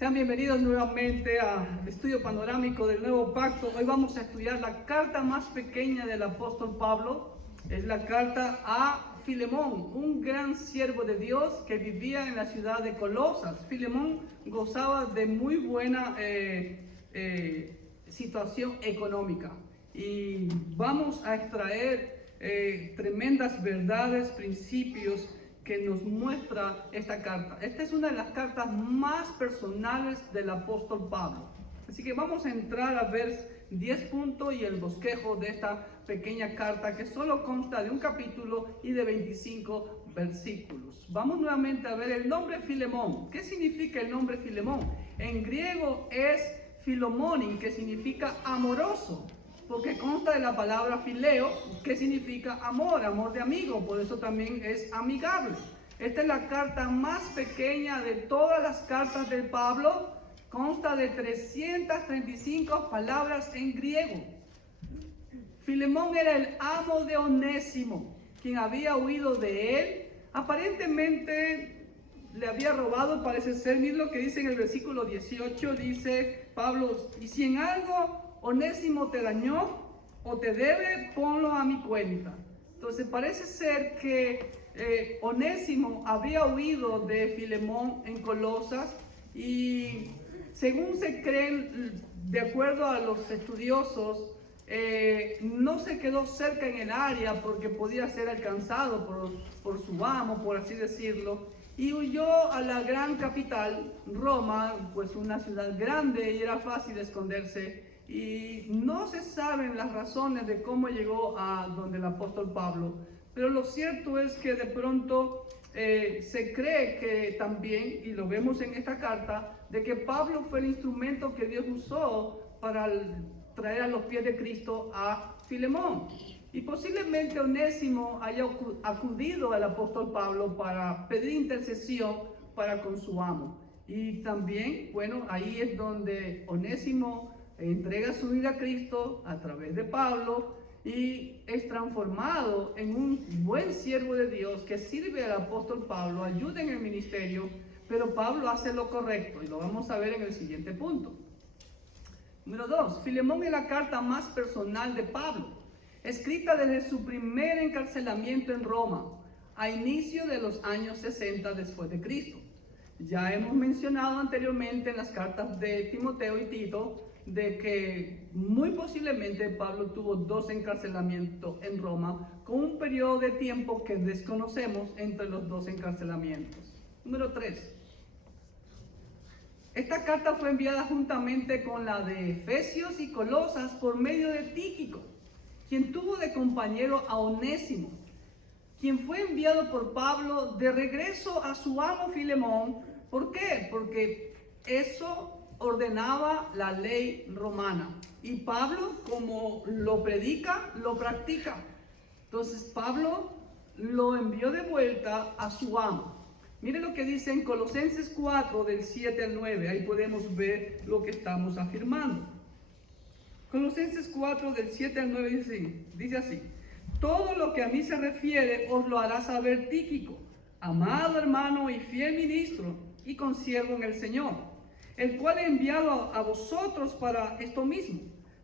Sean bienvenidos nuevamente al estudio panorámico del Nuevo Pacto. Hoy vamos a estudiar la carta más pequeña del apóstol Pablo. Es la carta a Filemón, un gran siervo de Dios que vivía en la ciudad de Colosas. Filemón gozaba de muy buena situación económica. Y vamos a extraer tremendas verdades, principios que nos muestra esta carta. Esta es una de las cartas más personales del apóstol Pablo. Así que vamos a entrar a ver 10 puntos y el bosquejo de esta pequeña carta que solo consta de un capítulo y de 25 versículos. Vamos nuevamente a ver el nombre Filemón. ¿Qué significa el nombre Filemón? En griego es Filomonin, que significa amoroso, porque consta de la palabra fileo, que significa amor, amor de amigo, por eso también es amigable. Esta es la carta más pequeña de todas las cartas de Pablo, consta de 335 palabras en griego. Filemón era el amo de Onésimo, quien había huido de él. Aparentemente le había robado, parece ser. Miren lo que dice en el versículo 18, dice Pablo: y si en algo Onésimo te dañó o te debe, ponlo a mi cuenta. Entonces parece ser que Onésimo había huido de Filemón en Colosas, y según se cree, de acuerdo a los estudiosos, no se quedó cerca en el área porque podía ser alcanzado por su amo, por así decirlo, y huyó a la gran capital, Roma, pues una ciudad grande, y era fácil esconderse. Y no se saben las razones de cómo llegó a donde el apóstol Pablo, pero lo cierto es que de pronto se cree que también, y lo vemos en esta carta, de que Pablo fue el instrumento que Dios usó para traer a los pies de Cristo a Filemón. Y posiblemente Onésimo haya acudido al apóstol Pablo para pedir intercesión para con su amo. Y también, bueno, ahí es donde Onésimo entrega su vida a Cristo a través de Pablo y es transformado en un buen siervo de Dios que sirve al apóstol Pablo, ayuda en el ministerio, pero Pablo hace lo correcto y lo vamos a ver en el siguiente punto. Número 2. Filemón es la carta más personal de Pablo, escrita desde su primer encarcelamiento en Roma, a inicio de los años 60 después de Cristo. Ya hemos mencionado anteriormente en las cartas de Timoteo y Tito de que muy posiblemente Pablo tuvo 2 encarcelamientos en Roma, con un periodo de tiempo que desconocemos entre los 2 encarcelamientos. Número 3. Esta carta fue enviada juntamente con la de Efesios y Colosas por medio de Tíquico, quien tuvo de compañero a Onésimo, quien fue enviado por Pablo de regreso a su amo Filemón. ¿Por qué? Porque eso ordenaba la ley romana. Y Pablo, como lo predica, lo practica. Entonces Pablo lo envió de vuelta a su amo. Miren lo que dice en Colosenses 4, del 7 al 9. Ahí podemos ver lo que estamos afirmando. Colosenses 4, del 7 al 9 dice así: todo lo que a mí se refiere os lo hará saber Tíquico, amado hermano y fiel ministro y consiervo en el Señor, el cual he enviado a vosotros para esto mismo,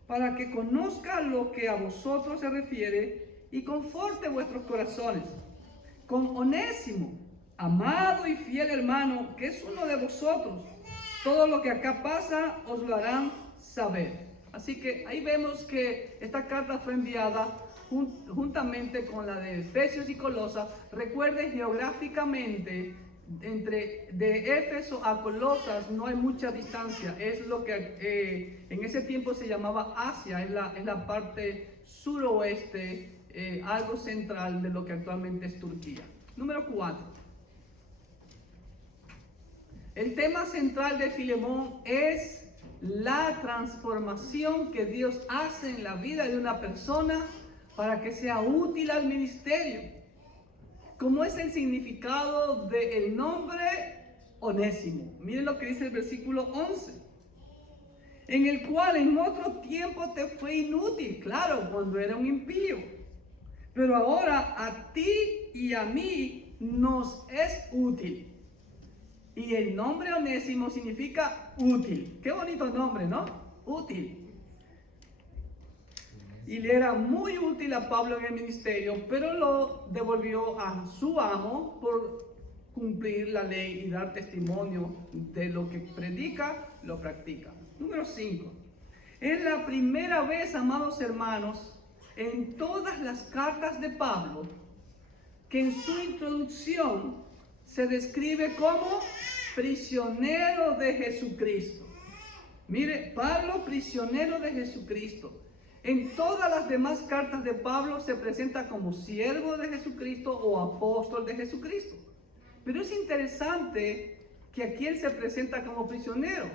para que conozca lo que a vosotros se refiere y conforte vuestros corazones. Con Onésimo, amado y fiel hermano, que es uno de vosotros, todo lo que acá pasa os lo harán saber. Así que ahí vemos que esta carta fue enviada juntamente con la de Efesios y Colosas. Recuerden, geográficamente de Éfeso a Colosas no hay mucha distancia. Es lo que en ese tiempo se llamaba Asia, es la parte suroeste, algo central de lo que actualmente es Turquía. Número 4. El tema central de Filemón es la transformación que Dios hace en la vida de una persona para que sea útil al ministerio. ¿Cómo es el significado del nombre Onésimo? Miren lo que dice el versículo 11. En el cual en otro tiempo te fue inútil, claro, cuando era un impío. Pero ahora a ti y a mí nos es útil. Y el nombre Onésimo significa útil. Qué bonito nombre, ¿no? Útil. Y le era muy útil a Pablo en el ministerio, pero lo devolvió a su amo por cumplir la ley y dar testimonio de lo que predica, lo practica. Número 5. Es la primera vez, amados hermanos, en todas las cartas de Pablo, que en su introducción se describe como prisionero de Jesucristo. Mire, Pablo, prisionero de Jesucristo. En todas las demás cartas de Pablo se presenta como siervo de Jesucristo o apóstol de Jesucristo. Pero es interesante que aquí él se presenta como prisionero.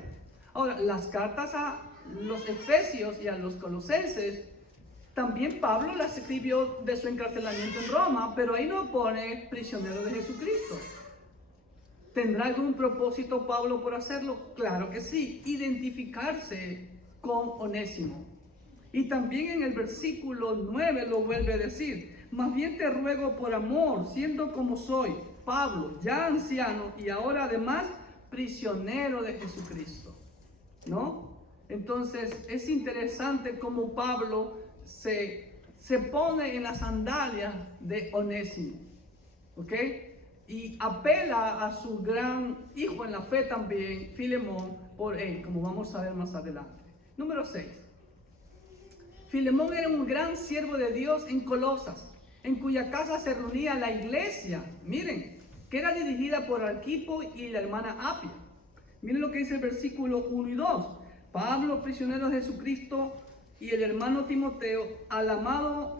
Ahora, las cartas a los Efesios y a los Colosenses, también Pablo las escribió de su encarcelamiento en Roma, pero ahí no pone prisionero de Jesucristo. ¿Tendrá algún propósito Pablo por hacerlo? Claro que sí, identificarse con Onésimo. Y también en el versículo 9 lo vuelve a decir: más bien te ruego por amor, siendo como soy, Pablo, ya anciano y ahora además prisionero de Jesucristo. ¿No? Entonces es interesante cómo Pablo se pone en las sandalias de Onésimo. ¿Ok? Y apela a su gran hijo en la fe también, Filemón, por él, como vamos a ver más adelante. Número 6. Filemón era un gran siervo de Dios en Colosas, en cuya casa se reunía la iglesia, miren, que era dirigida por Arquipo y la hermana Apia. Miren lo que dice el versículo 1 y 2. Pablo, prisionero de Jesucristo, y el hermano Timoteo, al amado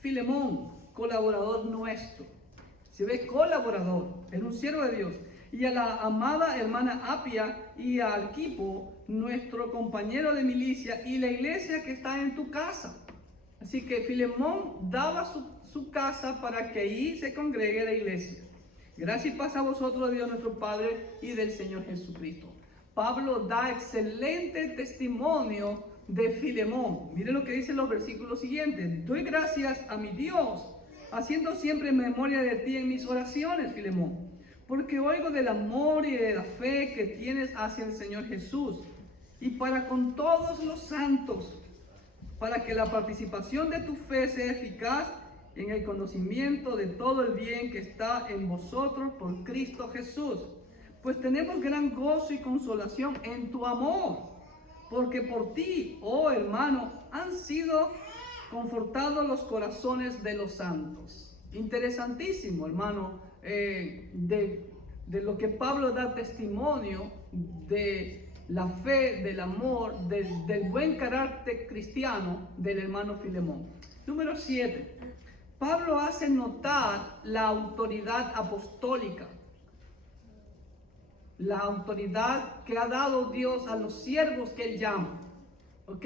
Filemón, colaborador nuestro. Se ve colaborador, es un siervo de Dios. Y a la amada hermana Apia y a Arquipo, nuestro compañero de milicia, y la iglesia que está en tu casa. Así que Filemón daba su casa para que ahí se congregue la iglesia. Gracias y paz a vosotros, Dios nuestro Padre, y del Señor Jesucristo. Pablo da excelente testimonio de Filemón. Miren lo que dicen los versículos siguientes. Doy gracias a mi Dios, haciendo siempre memoria de ti en mis oraciones, Filemón, porque oigo del amor y de la fe que tienes hacia el Señor Jesús, y para con todos los santos, para que la participación de tu fe sea eficaz en el conocimiento de todo el bien que está en vosotros por Cristo Jesús. Pues tenemos gran gozo y consolación en tu amor, porque por ti, oh hermano, han sido confortados los corazones de los santos. Interesantísimo, hermano, de lo que Pablo da testimonio de la fe, del amor, del buen carácter cristiano del hermano Filemón. Número 7. Pablo hace notar la autoridad apostólica, la autoridad que ha dado Dios a los siervos que él llama. ¿Ok?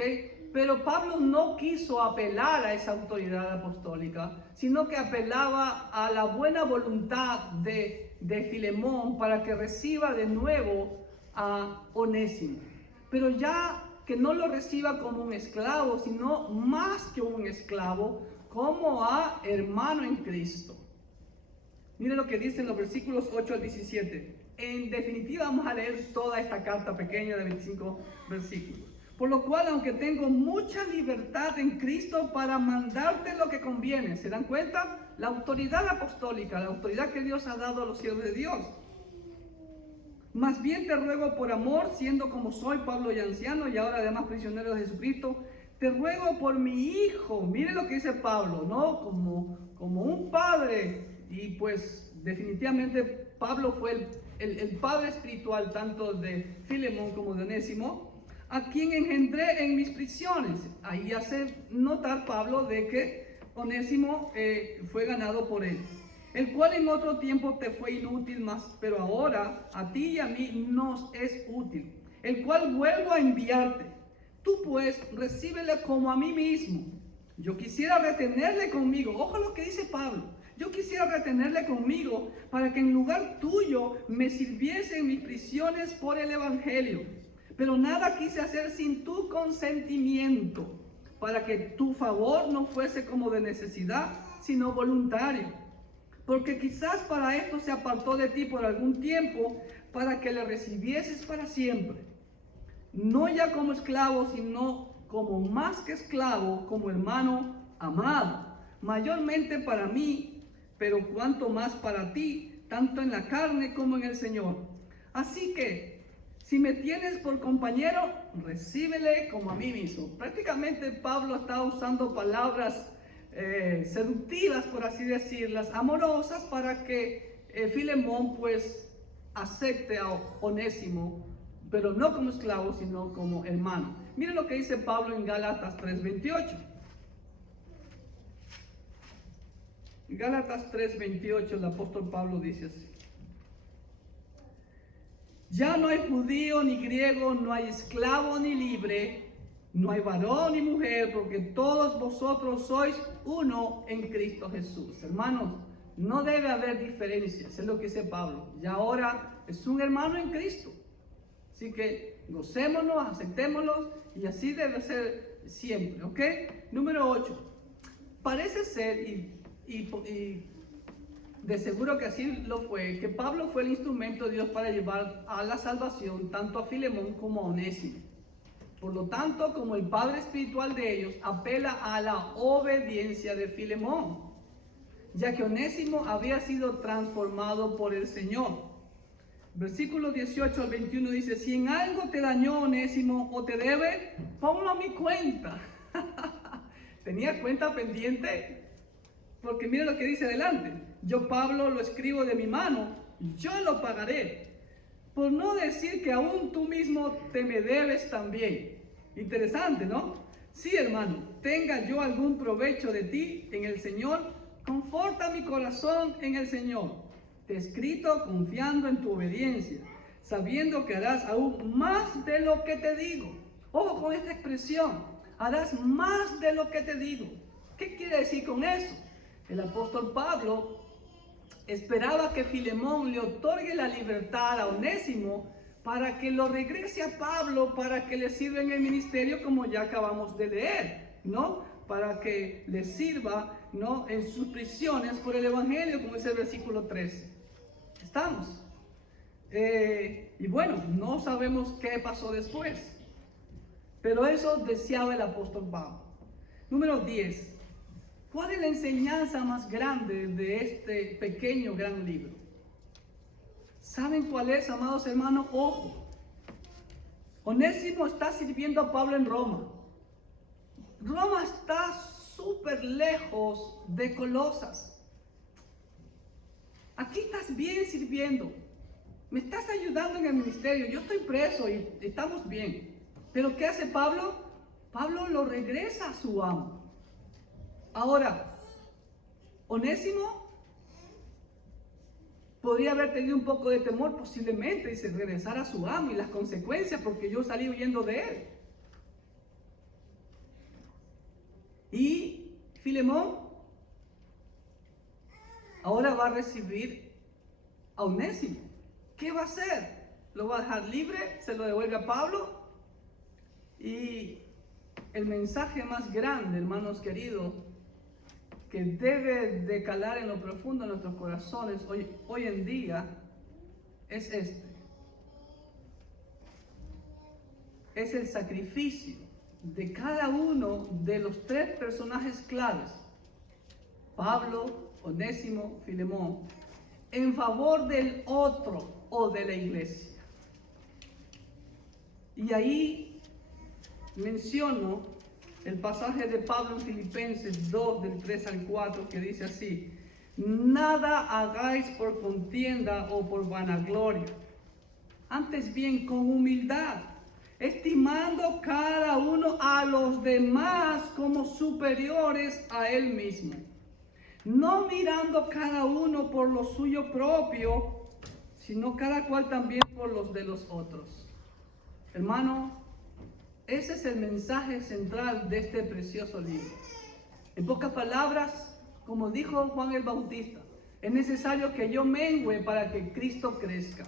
Pero Pablo no quiso apelar a esa autoridad apostólica, sino que apelaba a la buena voluntad de Filemón para que reciba de nuevo a Onésimo. Pero ya que no lo reciba como un esclavo, sino más que un esclavo, como a hermano en Cristo. Miren lo que dicen los versículos 8 al 17. En definitiva vamos a leer toda esta carta pequeña de 25 versículos. Por lo cual, aunque tengo mucha libertad en Cristo para mandarte lo que conviene, ¿se dan cuenta? La autoridad apostólica, la autoridad que Dios ha dado a los siervos de Dios. Más bien te ruego por amor, siendo como soy, Pablo ya anciano y ahora además prisionero de Jesucristo, te ruego por mi hijo. Miren lo que dice Pablo, ¿no? Como un padre. Y pues definitivamente Pablo fue el padre espiritual tanto de Filemón como de Onésimo, a quien engendré en mis prisiones. Ahí hace notar Pablo de que Onésimo fue ganado por él, el cual en otro tiempo te fue inútil, pero ahora a ti y a mí nos es útil, el cual vuelvo a enviarte. Tú pues recíbele como a mí mismo. Yo quisiera retenerle conmigo. Ojo lo que dice Pablo. Yo quisiera retenerle conmigo para que en lugar tuyo me sirviese en mis prisiones por el evangelio. Pero nada quise hacer sin tu consentimiento, para que tu favor no fuese como de necesidad, sino voluntario. Porque quizás para esto se apartó de ti por algún tiempo, para que le recibieses para siempre, no ya como esclavo, sino como más que esclavo, como hermano amado, mayormente para mí, pero cuanto más para ti, tanto en la carne como en el Señor. Así que, si me tienes por compañero, recíbele como a mí mismo. Prácticamente Pablo está usando palabras seductivas, por así decirlas, amorosas, para que Filemón pues acepte a Onésimo, pero no como esclavo, sino como hermano. Miren lo que dice Pablo en Gálatas 3:28. Gálatas 3:28, el apóstol Pablo dice así: ya no hay judío ni griego, no hay esclavo ni libre, no hay varón ni mujer, porque todos vosotros sois uno en Cristo Jesús. Hermanos, no debe haber diferencias, es lo que dice Pablo. Y ahora es un hermano en Cristo. Así que gocémonos, aceptémoslos, y así debe ser siempre, ¿ok? Número 8. Parece ser, y de seguro que así lo fue, que Pablo fue el instrumento de Dios para llevar a la salvación tanto a Filemón como a Onésimo. Por lo tanto, como el padre espiritual de ellos, apela a la obediencia de Filemón, ya que Onésimo había sido transformado por el Señor. Versículo 18 al 21 dice: si en algo te dañó Onésimo o te debe, ponlo a mi cuenta. ¿Tenía cuenta pendiente? Porque mira lo que dice adelante: yo, Pablo, lo escribo de mi mano, yo lo pagaré. Por no decir que aún tú mismo te me debes también. Interesante, ¿no? Sí, hermano, tenga yo algún provecho de ti en el Señor, conforta mi corazón en el Señor. Te he escrito confiando en tu obediencia, sabiendo que harás aún más de lo que te digo. Ojo con esta expresión: harás más de lo que te digo. ¿Qué quiere decir con eso? El apóstol Pablo esperaba que Filemón le otorgue la libertad a Onésimo para que lo regrese a Pablo, para que le sirva en el ministerio, como ya acabamos de leer, ¿no? Para que le sirva, ¿no?, en sus prisiones por el evangelio, como dice el versículo 13. ¿Estamos? Y bueno, no sabemos qué pasó después, pero eso deseaba el apóstol Pablo. Número 10. ¿Cuál es la enseñanza más grande de este pequeño gran libro? ¿Saben cuál es, amados hermanos? Ojo, Onésimo está sirviendo a Pablo en Roma. Roma está súper lejos de Colosas. Aquí estás bien sirviendo, me estás ayudando en el ministerio, yo estoy preso y estamos bien. Pero ¿qué hace Pablo? Pablo lo regresa a su amo. Ahora, Onésimo podría haber tenido un poco de temor, posiblemente, y se regresara a su amo y las consecuencias, porque yo salí huyendo de él. Y Filemón ahora va a recibir a Onésimo. ¿Qué va a hacer? ¿Lo va a dejar libre? ¿Se lo devuelve a Pablo? Y el mensaje más grande, hermanos queridos, que debe de calar en lo profundo de nuestros corazones hoy en día, es este. Es el sacrificio de cada uno de los tres personajes claves, Pablo, Onésimo, Filemón, en favor del otro o de la iglesia. Y ahí menciono el pasaje de Pablo en Filipenses 2, del 3 al 4, que dice así: nada hagáis por contienda o por vanagloria, antes bien con humildad, estimando cada uno a los demás como superiores a él mismo, no mirando cada uno por lo suyo propio, sino cada cual también por los de los otros. Hermano, ese es el mensaje central de este precioso libro. En pocas palabras, como dijo Juan el Bautista, es necesario que yo mengüe para que Cristo crezca.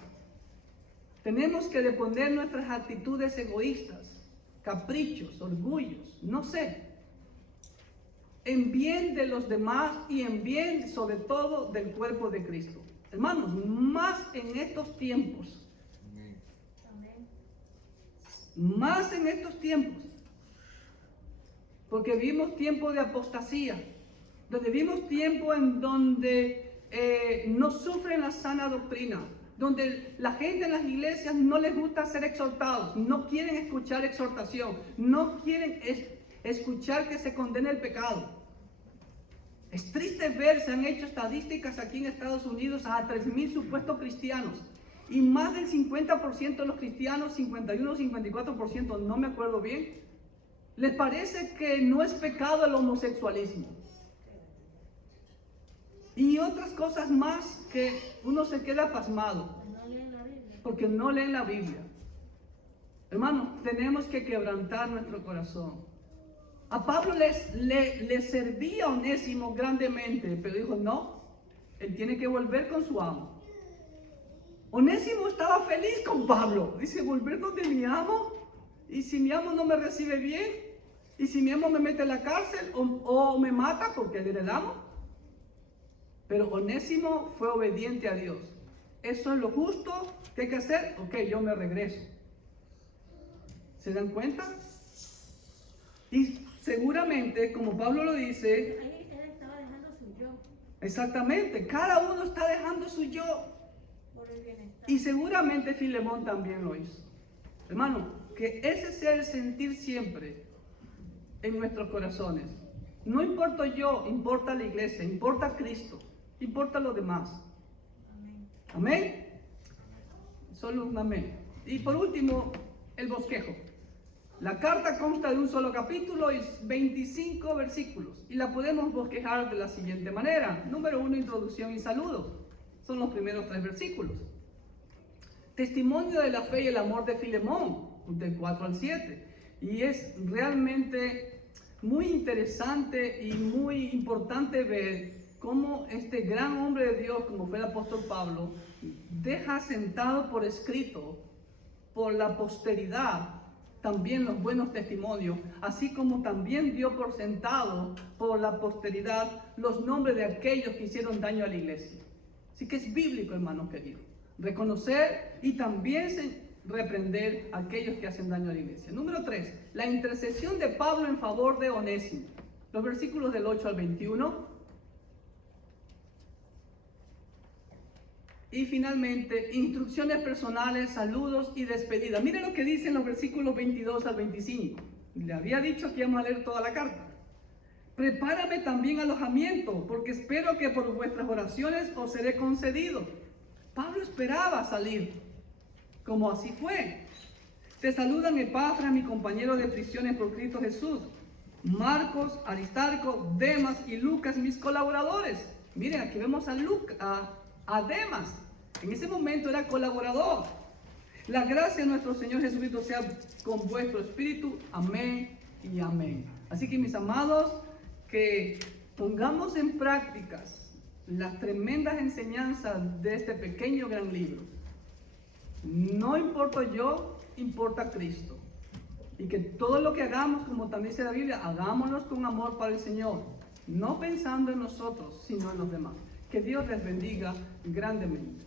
Tenemos que deponer nuestras actitudes egoístas, caprichos, orgullos, no sé, en bien de los demás y en bien sobre todo del cuerpo de Cristo. Hermanos, más en estos tiempos Más en estos tiempos. Porque vivimos tiempo de apostasía. Donde vivimos tiempo en donde no sufren la sana doctrina. Donde la gente en las iglesias no les gusta ser exhortados. No quieren escuchar exhortación. No quieren escuchar que se condene el pecado. Es triste ver, se han hecho estadísticas aquí en Estados Unidos a 3,000 supuestos cristianos. Y más del 50% de los cristianos, 51 o 54%, no me acuerdo bien, les parece que no es pecado el homosexualismo. Y otras cosas más que uno se queda pasmado. Porque no leen la Biblia. Hermano, tenemos que quebrantar nuestro corazón. A Pablo le servía Onésimo grandemente, pero dijo, no, él tiene que volver con su amo. Onésimo estaba feliz con Pablo. Dice, volver donde mi amo. Y si mi amo no me recibe bien, y si mi amo me mete en la cárcel o me mata porque él era el amo. Pero Onésimo fue obediente a Dios. Eso es lo justo que hay que hacer. Ok, yo me regreso. ¿Se dan cuenta? Y seguramente, como Pablo lo dice, ahí él estaba dejando su yo. Exactamente, cada uno está dejando su yo. Por el bienestar. Y seguramente Filemón también lo hizo. Hermano, que ese sea el sentir siempre en nuestros corazones. No importa yo, importa la iglesia, importa Cristo, importa lo demás. Amén. ¿Amén? Solo un amén. Y por último, el bosquejo. La carta consta de un solo capítulo y 25 versículos. Y la podemos bosquejar de la siguiente manera. Número 1, introducción y saludos. Son los primeros 3 versículos. Testimonio de la fe y el amor de Filemón, del 4 al 7. Y es realmente muy interesante y muy importante ver cómo este gran hombre de Dios, como fue el apóstol Pablo, deja sentado por escrito, por la posteridad, también los buenos testimonios, así como también dio por sentado por la posteridad los nombres de aquellos que hicieron daño a la iglesia. Así que es bíblico, hermanos queridos, reconocer y también reprender a aquellos que hacen daño a la iglesia. Número 3, la intercesión de Pablo en favor de Onésimo. Los versículos del 8 al 21. Y finalmente, instrucciones personales, saludos y despedida. Miren lo que dicen los versículos 22 al 25. Le había dicho que íbamos a leer toda la carta. Prepárame también alojamiento, porque espero que por vuestras oraciones os seré concedido. Pablo esperaba salir, como así fue. Te saludan Epafras, mi compañero de prisiones por Cristo Jesús, Marcos, Aristarco, Demas y Lucas, mis colaboradores. Miren, aquí vemos a Demas. En ese momento era colaborador. La gracia de nuestro Señor Jesucristo sea con vuestro espíritu. Amén y amén. Así que, mis amados, que pongamos en prácticas las tremendas enseñanzas de este pequeño gran libro. No importa yo, importa Cristo. Y que todo lo que hagamos, como también dice la Biblia, hagámonos con amor para el Señor. No pensando en nosotros, sino en los demás. Que Dios les bendiga grandemente.